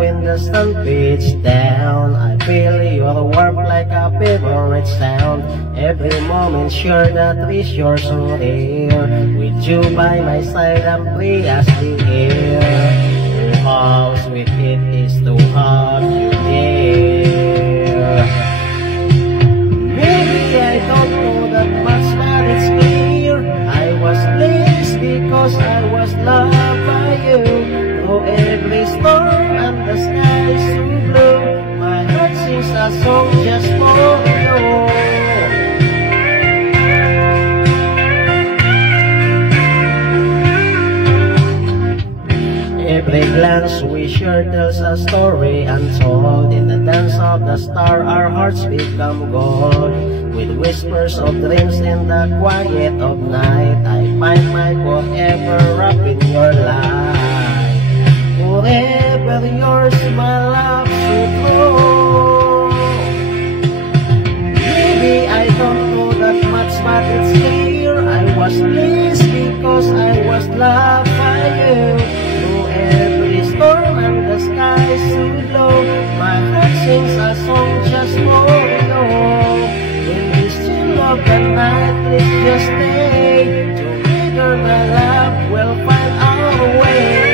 when the sun beats down, I feel your warmth like a favorite sound. Every moment sure that is yours so rare. With you by my side I'm free as the air. Oh, how sweet it is to have you there. Maybe I don't know that much, but it's clear I was blessed because I was loved by you. Through every storm and the sky is so blue, my heart sings a song just for you. Every glance we share tells a story untold. In the dance of the star our hearts become gold. With whispers of dreams in the quiet of night, I find my forever up in your light. Forever yours, my love so true. Maybe I don't know that much, but it's clear I was blessed because I was loved by you. Every storm and the sky is so low, my heart sings a song just for you. In this chill of the night, let's just stay together, my love, we'll find our way.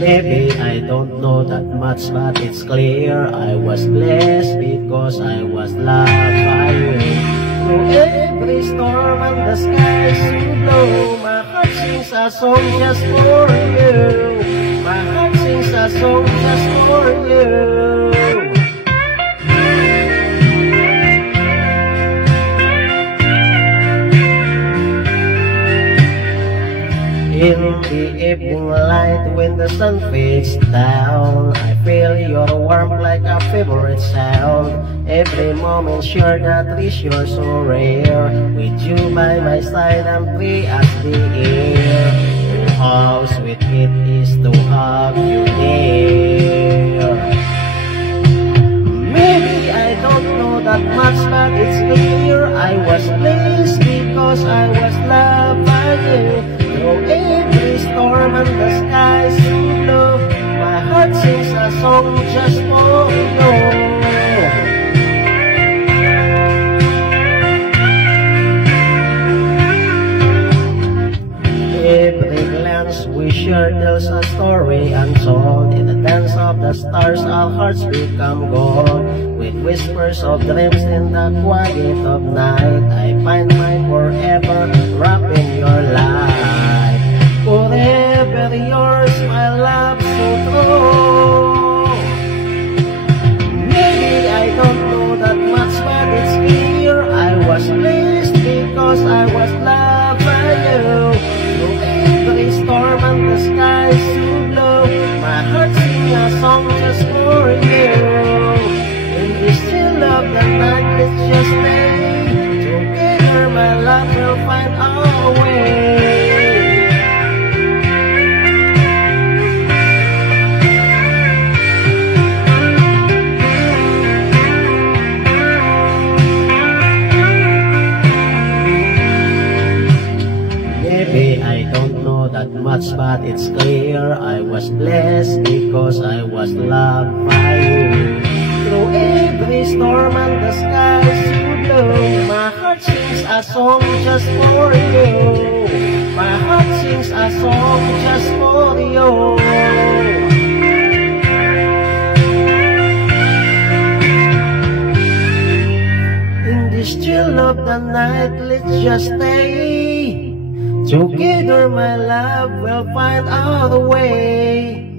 Maybe I don't know that much, but it's clear I was blessed because I was loved by you. Through every storm and the sky is so blue, my heart sings a song just for you. My heart sings a song just for you. In the evening light when the sun fades down, I feel your warmth like a favorite sound. Every moment sure that is yours so rare. With you by my side I'm free as the air. Oh, how sweet it is to have you here. Maybe I don't know that much, but it's clear I was blessed because I was loved by you. Through every storm and the sky is so blue, my heart sings a song just for you. Every glance we share tells a story untold. In the dance of the stars our hearts become gold. With whispers of dreams in the quiet of night, I find mine forever wrapped in your light. Forever yours, my love so true. Maybe I don't know that much, but it's clear I was blessed because I was loved by you. Through every storm and the sky is so blue, my heart sings a song just for you. In this chill of the night, let's just stay together, my love, we'll find our way. Maybe I don't know that much, but it's clear I was blessed because I was loved by you. Through every storm and the sky is so blue, my heart sings a song just for you. My heart sings a song just for you. In this chill of the night, let's just stay together, my love, we'll find our way.